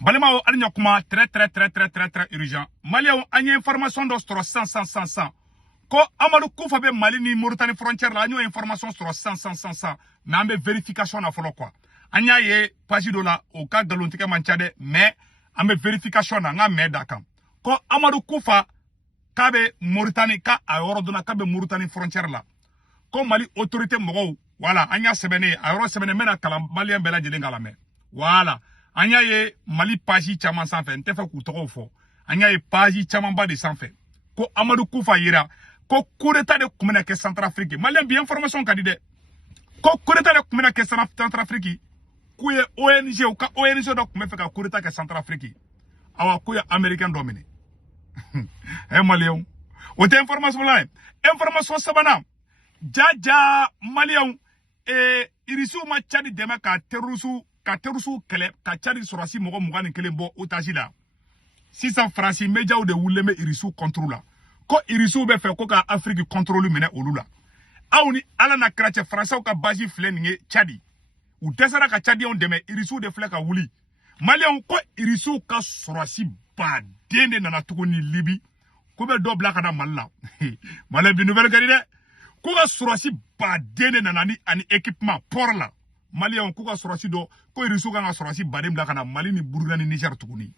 balima o alnya kuma très urgent. Mali on anya information do stro 100. Ko Amadou Koufa be Mali ni Mauritanie frontière la anya information stro 100. Mais ambe vérification na folo quoi. Anya ye page do la o ka galontike manchade mais ambe vérification na nga me dakam. Ko Amadou Koufa kabe Mauritanie ka a yoro dona kabe Mauritanie frontière la. Ko Mali autorité mogo voilà anya sebene a yoro sebene mena kala Malien bela jeli ngala me. Voilà. Anya ye Mali page chaman sanfɛ nte fɛ k'u tɔgɔ fɔ anya ye page chaman ba de sanfɛ ko Amadou Koufa yira ko coup d'état de kumena ke Centrafrique Malien bi information ka di dɛ ko coup d'état de kumena ke Centrafrique ku ye ONG u ka ONG dɔ kun bɛ fɛ ka coup d'état ke Centrafrique awa ku ye américain dɔ minɛ Malien o tɛ information la information sabana jaja Malien irisiw ma Tchad dɛmɛ ka terroristes kɛlɛ ka Tchad sɔrɔsi mɔgɔ 21 bɔ otage la sisan Faransi médiaw de wuleme irisiw contrôle la ko irisiw bɛ fɛ ko ka Afrique contrôle minɛ olu la aw ni ala na kira cɛ Faransaw ka base filɛ nin ye Tchad u dɛsɛra ka Tchadienw dɛmɛ irisiw de filɛ ka wuli Malienw ko irisiw ka sɔrɔsi baden de nana tuguni Libi ko bɛ dɔ bila ka na Mali la Malien bi nouvelle kɛri dɛ ko ka sɔrɔsi baden de nana ni ani équipement port la Malien ko ka sɔrɔsi dɔ ko irisiw kan ka sɔrɔsi baden bila ka na Mali ni Burkina ni Niger tuguni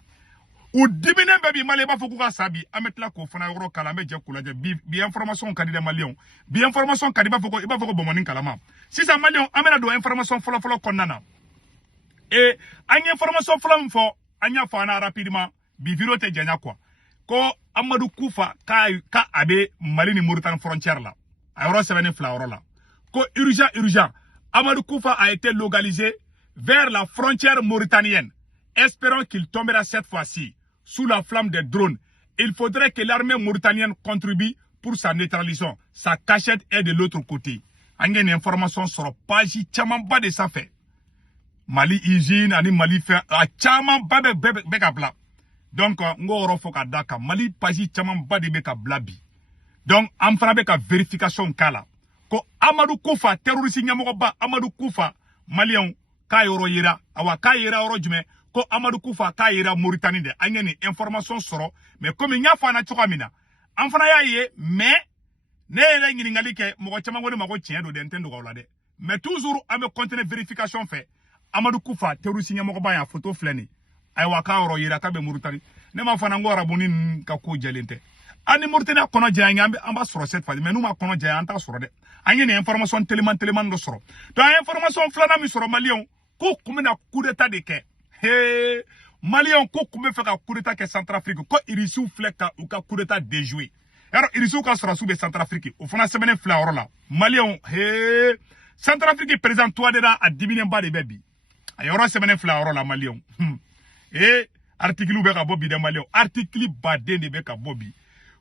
u diminen bɛ bi Malien b'a fɔ k'u ka sa bi an bɛ tila k'o fana yɔrɔ kala an bɛ jɛ k'u lajɛ bi information ka di dɛ Malien bi information ka di i b'a fɔ ko bɔnbɔnni kalama sisan Malien an bɛna don information fɔlɔ kɔnɔna na an ye information fɔlɔ min fɔ an y'a fɔ an na rapidement bi vidéo tɛ janya quoi ko Amadou Koufa ka a bɛ Mali ni Mauritanie frontière la a yɔrɔ sɛbɛnnen fila yɔrɔ la ko urgent Amadou Koufa a été localisé vers la frontière mauritanienne. Espérons qu'il tombera cette fois-ci sous la flamme des drones. Il faudrait que l'armée mauritanienne contribue pour sa neutralisation. Sa cachette est de l'autre côté. Il y a une information sur la page Tchamamba de ça fait. Mali hygiène, ani Mali fait Tchamamba bekabla. Donc, on va daka Mali page Tchamamba de bekablabi. Donc, on fera beka vérification kala. Ko Amadou Koufa terroriste nyamoko ba Amadou Koufa Malien ka yoro yira awa ka yira yoro jume ko Amadou Koufa ka yira Mauritanie de anya ni information soro mais comme nya fa na choka mina an fana ya ye mais ne yere ngilingali ke moko chama ngoni mako tien do de ntendo ko la de mais toujours ame continuer vérification fait Amadou Koufa terroriste nyamoko ba ya photo fleni ay wa ka yoro yira ka be Mauritanie ne ma fana ngora bonin ka ko jelente ani Mauritanie kono je anya amba soro cette fois mais nous ma kono je anta soro de anya ni information tellement do soro to information flana mi soro Malien ko kumena coup d'état de ke Malien ko kume fe ka coup d'état ke Centrafrique ko irisiw flek ka u ka coup d'état déjoué alors irisiw ka soro sube Centrafrique o fana semaine fla oro la Malien Centrafrique président toi de la a diminué ba de bebi ayoro semaine fla oro la Malien article be ka bobi de Malien article ba de be ka bobi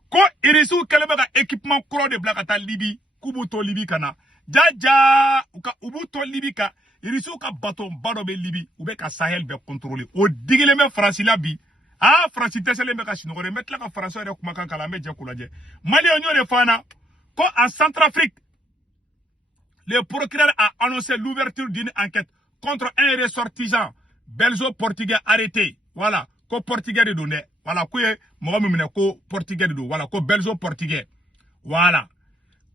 ko irisiw kelebe ka équipement kro de blakata Libi kubuto Libi kana jaja uka ubuto Libi ka irisiw ka bateau bado be Libi ou be ka Sahel be contrôler o digile me France la bi France tesele me ka sinore metla ka France re kuma kan kala me je kulaje Mali onyo de fana ko en Centrafrique le procureur a annoncé l'ouverture d'une enquête contre un ressortissant belgeo-portugais arrêté voilà ko portugais de donné voilà ko ye mo mumine ko portugais de do voilà ko belgeo-portugais voilà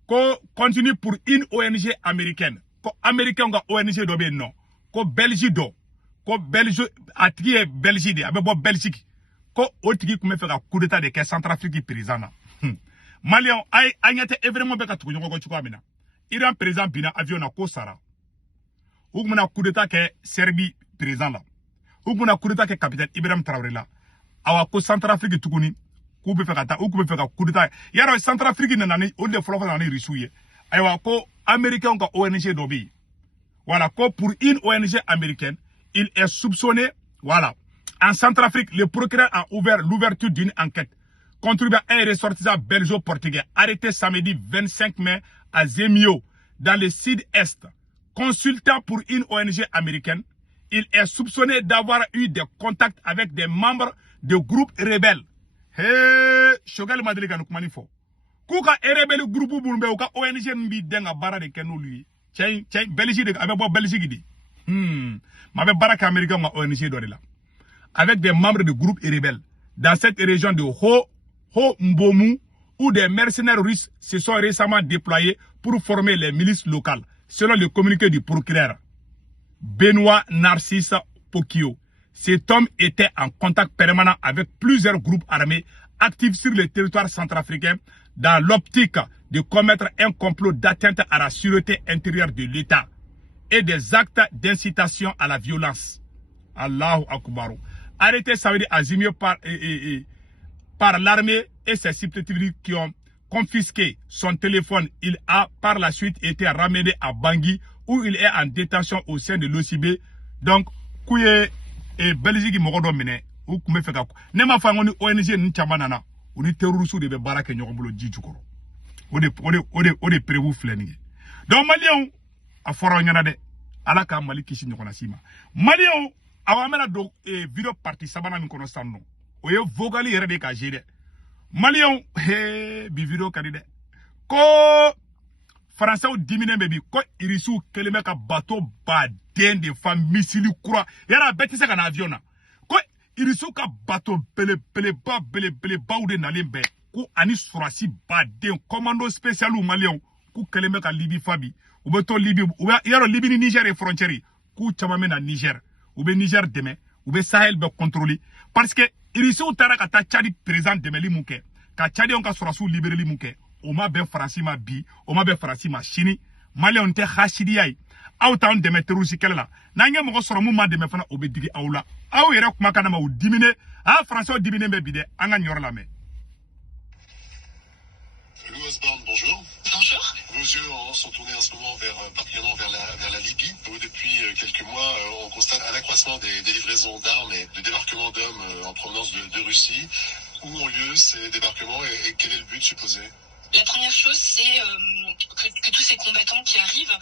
ko continue pour une ONG américaine ko américain nga ONG do be non ko Belgique do ko Belgique atigi Belgique de abe bo Belgique ko otigi kuma fe ka coup d'état de ke Centrafrique président na Malien ay anyate événement be ka tukunyo ko chiko amina Iran président bina avion na ko sara ugmuna coup d'état ke Serbie président la ugmuna coup d'état ke capitaine Ibrahim Traoré la awa ko Centrafrique tukuni ku be fe ka ta ku be fe ka coup d'état yaro Centrafrique na nani o de folo na ni risuye aywa ko américain ka ONG dobi voilà ko pour une ONG américaine il est soupçonné voilà en Centrafrique le procureur a ouvert l'ouverture d'une enquête contre un ressortissant belgeo-portugais arrêté samedi 25 mai à Zemio dans le sud-est consultant pour une ONG américaine. Il est soupçonné d'avoir eu des contacts avec des membres de groupes rebelles. Shogal Madrid kan kumani fo. Kuka rebelle groupe bulbe uka ONG mbi denga bara de kenu lui. Tiens Belgique de abe bo Belgique di. Ma be baraka américain ma ONG do de la. avec des membres de groupes rebelles dans cette région de Ho-Mbomu, où des mercenaires russes se sont récemment déployés pour former les milices locales, selon le communiqué du procureur Benoît Narcisse Pokio. Cet homme était en contact permanent avec plusieurs groupes armés actifs sur le territoire centrafricain dans l'optique de commettre un complot d'atteinte à la sûreté intérieure de l'État et des actes d'incitation à la violence. Allahu Akbar. Arrêté Saoudi Azimio par l'armée et ses substituts qui ont confisqué son téléphone. Il a par la suite été ramené à Bangui où il est en détention au sein de l'OCB. Donc, Kouye et Belgique Morodo Mene, ou Koume Fekako. Nema Fangoni ONG Nchamanana, ou ni terroristes de Baraka Nyorobulo Djidjukoro. Ode prévu fléningue. Donc, Malion, a foro nyanade, alaka Mali Kishi Nyokonasima. Malion, awamena do video parti sabana mikono sanno. Oye vogali yere de ka jede. Malion, bi video kadide. Ko Français ou dimine bebi ko irisu keleme ka bateau baden de femme missile kura yara beti se kana avion na ko irisu ka bateau bele ba ou de nalembe ko ani surasi baden commando spécial ou malien ku keleme ka Libye fabi ou beto Libye ou yaro Libye ni Niger et frontière ku chamame na Niger ou be Niger demain ou be Sahel be contrôler parce que irisu tara ka ta Tchadi présent demain li muke ka Tchadi on ka surasu libérer li muke Oma ben Franci ma bi, Oma ben Franci ma chini, Mali on te hachidi yai. Aou ta on deme terousi kele la. Nange moko soro mou ma deme fana obe digi aou la. Aou yere kuma kana ma ou dimine. Ah Français ou dimine me bide, anga nyor la me. Louis Osborne, bonjour. Bonjour. Vos yeux sont tournés en ce moment particulièrement vers la Libye, où depuis quelques mois, on constate un accroissement des livraisons d'armes et de débarquements d'hommes en provenance de Russie. Où ont lieu ces débarquements et quel est le but supposé? La première chose, c'est que tous ces combattants qui arrivent,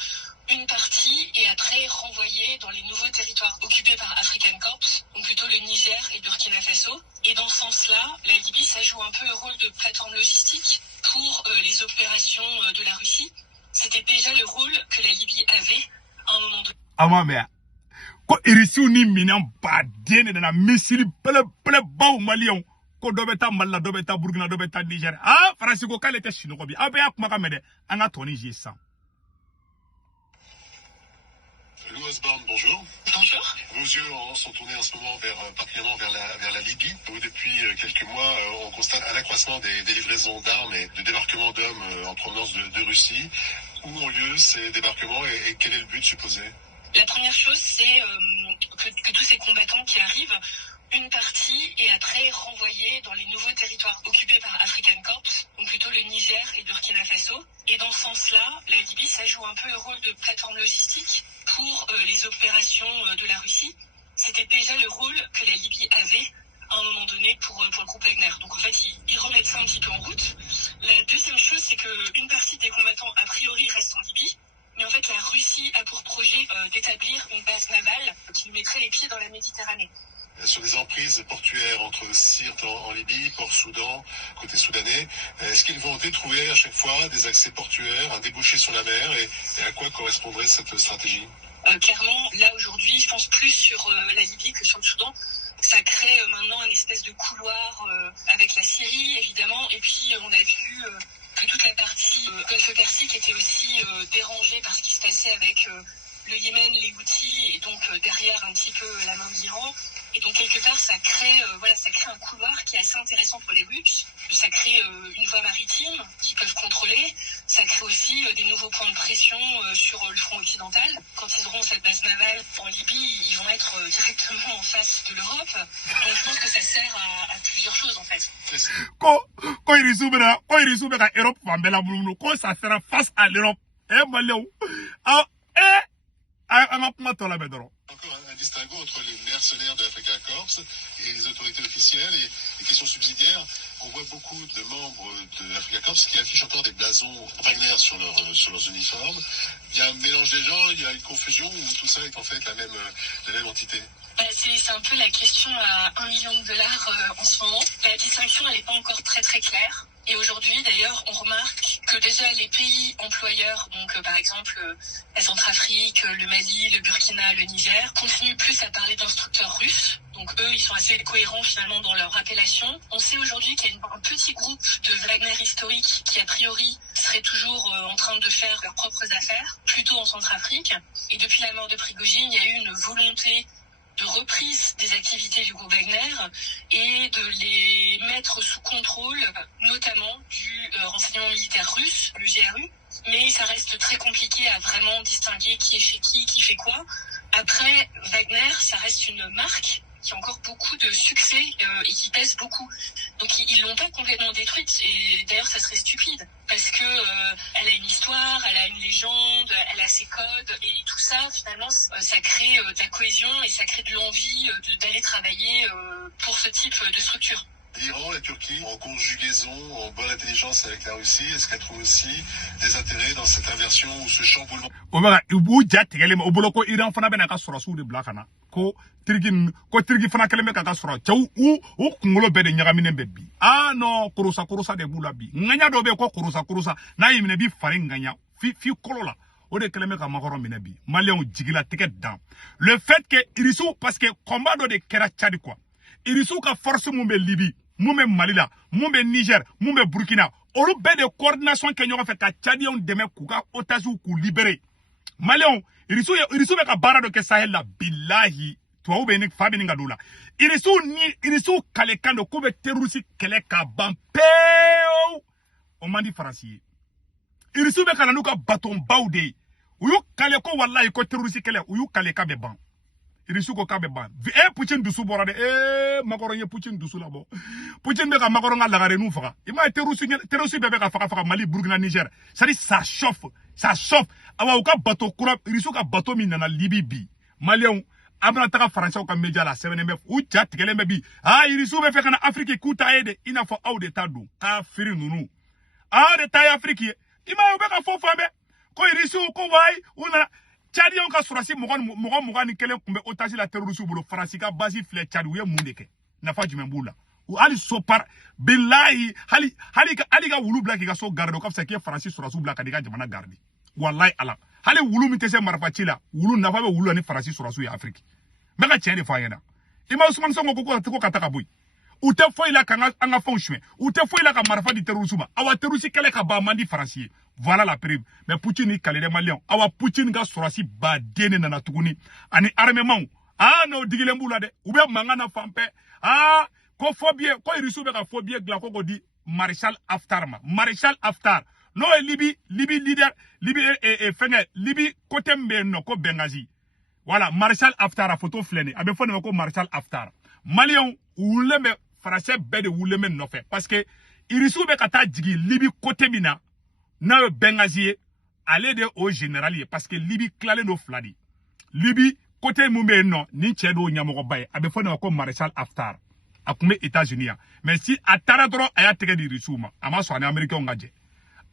une partie est après renvoyée dans les nouveaux territoires occupés par African Corps, donc plutôt le Niger et Burkina Faso. Et dans ce sens-là, la Libye, ça joue un peu le rôle de plateforme logistique pour les opérations de la Russie. C'était déjà le rôle que la Libye avait à un moment donné. Ama mea. Ko irisi ni minam badene na missile bele ba ou Malion. Ko dobeta Mali, dobeta Burkina, dobeta Niger. Ah, Francisco Kale était chinois. Ah, ben, comment mede, anga toni G100. Louis Osborne, bonjour. Bonjour. Vos yeux sont tournés en ce moment particulièrement vers la Libye, où depuis quelques mois, on constate un accroissement des livraisons d'armes et de débarquements d'hommes en provenance de Russie. Où ont lieu ces débarquements et quel est le but supposé? La première chose, c'est que tous ces combattants qui arrivent, une partie est après renvoyée dans les nouveaux territoires occupés par African Corps, donc plutôt le Niger et Burkina Faso. Et dans ce sens-là, la Libye, ça joue un peu le rôle de plateforme logistique pour les opérations de la Russie. C'était déjà le rôle que la Libye avait à un moment donné pour le groupe Wagner. Donc en fait, ils remettent ça un petit peu en route. La deuxième chose, c'est qu'une partie des combattants, a priori, restent en Libye. Mais en fait, la Russie a pour projet d'établir une base navale qui mettrait les pieds dans la Méditerranée. Sur des emprises portuaires entre Sirte en Libye, Port-Soudan, côté soudanais, est-ce qu'il y a une volonté de trouver à chaque fois des accès portuaires, un débouché sur la mer et à quoi correspondrait cette stratégie? Clairement, là aujourd'hui, je pense plus sur la Libye que sur le Soudan. Ça crée maintenant une espèce de couloir avec la Syrie, évidemment, et puis on a vu que toute la partie Golfe Persique était aussi dérangée par ce qui se passait avec le Yémen, les Houthis, et donc derrière un petit peu la main de l'Iran. Et donc quelque part, ça crée un couloir qui est assez intéressant pour les Russes. Ça crée une voie maritime qu'ils peuvent contrôler. Ça crée aussi des nouveaux points de pression sur le front occidental. Quand ils auront cette base navale en Libye, ils vont être directement en face de l'Europe. Donc je pense que ça sert à plusieurs choses en fait. Quand ils résument la Europe, quand ça sera face à l'Europe, Malio, Encore un distinguo entre les mercenaires de Africa Corps et les autorités officielles et les questions subsidiaires. On voit beaucoup de membres de Africa Corps qui affichent encore des blasons Wagner sur leurs uniformes. Il y a un mélange des genres, il y a une confusion ou tout ça est en fait la même entité? C'est un peu la question à $1 million en ce moment. La distinction, elle n'est pas encore très très claire. Et aujourd'hui, d'ailleurs, on remarque que déjà les pays employeurs, donc par exemple la Centrafrique, le Mali, le Burkina, le Niger, continuent plus à parler d'instructeurs russes Donc eux, ils sont assez cohérents finalement dans leur appellation. On sait aujourd'hui qu'il y a un petit groupe de Wagner historique qui a priori serait toujours en train de faire leurs propres affaires, plutôt en Centrafrique. Et depuis la mort de Prigojine, il y a eu une volonté de reprise des activités du groupe Wagner et de les mettre sous contrôle, notamment du renseignement militaire russe, le GRU. Mais ça reste très compliqué à vraiment distinguer qui est chez qui fait quoi. Après, Wagner, ça reste une marque qui a encore beaucoup de succès et qui pèse beaucoup. Donc ils l'ont pas complètement détruite et d'ailleurs ça serait stupide parce que elle a une histoire, elle a une légende, elle a ses codes et tout ça finalement ça crée de la cohésion et ça crée de l'envie d'aller travailler pour ce type de structure. L'Iran, la Turquie, en conjugaison, en bonne intelligence avec la Russie, est-ce qu'elle trouve aussi des intérêts dans cette inversion ou ce chamboulement? Iran fana bena ka sɔrɔsiw de bila kana ko tirigi fana kɛlen bɛ ka sɔrɔ cɛw u kunkolo bɛɛ de ɲagaminen bɛ bi non korosa de b'u la bi ŋaɲa dɔ bɛ yen ko korosa n'a y'i minɛ bi fari ŋaɲa fi kolo la o de kɛlen bɛ ka makɔrɔ minɛ bi maliyɛnw jigila tigɛ dan le fait que irisiw parce que combat dɔ de kɛra Tchad quoi irisiw ka force mun bɛ Libye mun bɛ Mali la mun bɛ Niger mun bɛ Burkina olu bɛɛ de coordination kɛ ɲɔgɔn fɛ ka Tchadiens dɛmɛ k'u ka otages k'u libérer maliyɛnw irisiw bɛ ka baara dɔ kɛ Sahel la bilahi tubabu bɛ ni fa bɛ ni ka don la irisiw kalekan don k'u bɛ terroriste kɛlɛ ka ban pewu o man di Faransi ye irisiw bɛ ka na n'u ka batonbaw de ye u y'u kale ko walayi ko terroriste kɛlɛ u y'u kale k'a bɛ ban irisiw ko k'a bɛ ban Poutine dusu bɔra de makɔrɔ ye Poutine dusu labɔ Poutine bɛ ka makɔrɔ ka lagareninw faga i m'a ye terroriste bɛɛ bɛ ka faga Mali Burkina Niger c'est à dire ça chauffe awa u ka bateau kura irisiw ka bateau min nana Libye bi maliyɛnw a bɛna taga Faransɛw ka média la sɛbɛnnen bɛ u ja tigɛlen bɛ bi irisiw bɛ fɛ ka na Afrique k'u ta ye de i n'a fɔ aw de ta don kafiri ninnu aw de ta ye Afrique ye i m'a ye u bɛ ka fɔ fan bɛɛ ko irisiw ko wayi u nana Tchadiens ka sɔrɔsi mɔgɔ ni kelen tun bɛ otage la terroriste bolo Faransi ka base filɛ Tchad u ye mun de kɛ nafa jumɛn b'u la hali sopar bilahi hali ka wulu bila k'i ka so garde o ka fisa k'i ye Faransi sɔrɔsiw bila ka n'i ka jamana garde wallahi ala hali wulu min tɛ se marifa ci la wulu nafa bɛ wulu la ni Faransi sɔrɔsiw ye Afrique n bɛ ka tiɲɛ de fɔ a ɲɛna i ma Ousmane Sonko ko ka ta ka bɔ yen u tɛ foyi la ka an ka fɛnw suɲɛ u tɛ foyi la ka marifa di terroriste ma awa terroriste kɛlɛ ka ban man di Faransi ye voilà la preuve mais Poutine ni kale dɛ maliyɛnw awa Poutine ka sɔrɔsi baden de nana tuguni ani armement n'o digilen b'u la dɛ u bɛ mankan na fan bɛɛ ko fɔbiye ko irisiw bɛ ka fɔbiye dilan ko k'o di Marshal Haftar ma Marshal Haftar n'o ye Libye leader Libye côté min bɛ yen nɔ ko Benghazi voilà Marshal Haftar a photo filɛ nin a bɛ fɔ nin ma ko Marshal Haftar maliyɛnw u wulilen bɛ Faransɛ bɛɛ de wulilen bɛ nɔfɛ parce que irisiw bɛ ka taa jigin Libye côté min na n'a ye Benghazi ye ale de o général ye parce que Libye tilalen don fila de Libye côté mun bɛ yen nɔ nin cɛ d'o ɲɛmɔgɔba ye a bɛ fɔ nin ma ko Marshal Haftar a tun bɛ États-Unis yan mais si a taara dɔrɔn a y'a tɛgɛ di irisiw ma a ma sɔn ani américains ka jɛ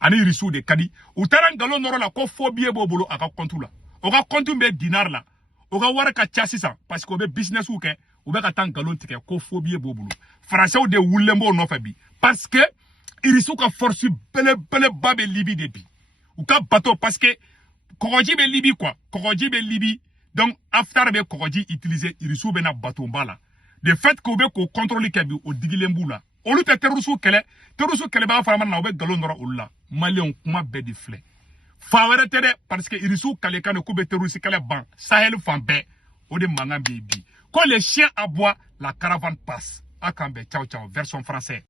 ani irisiw de ka di u taara nkalon nɔrɔ la ko fɔ billet b'o bolo a ka compte la o ka compte bɛ dinar la o ka wari ka ca sisan parce que o bɛ business kɛ u bɛ ka taa nkalon tigɛ ko fɔ billet b'o bolo Faransɛw de wulilen b'o nɔfɛ bi parce que irisiw ka force belebeleba bɛ Libye de bi u ka bateau parce que kɔgɔji bɛ Libye quoi kɔgɔji bɛ Libye donc Haftar bɛ kɔgɔji utiliser irisiw bɛ na bateau ba la de fait que u bɛ k'o contrôle kɛ bi o digilen b'u la olu tɛ terroriste kɛlɛbaga fana mana na u bɛ nkalon nɔrɔ olu la maliyɛnw kuma bɛɛ de filɛ fa wɛrɛ tɛ dɛ parce que irisiw kalekan de k'u bɛ terroriste kɛlɛ ban Sahel fan bɛɛ o de mankan bɛ yen bi ko les chiens aboient la caravane passe a k'an bɛn ciao version français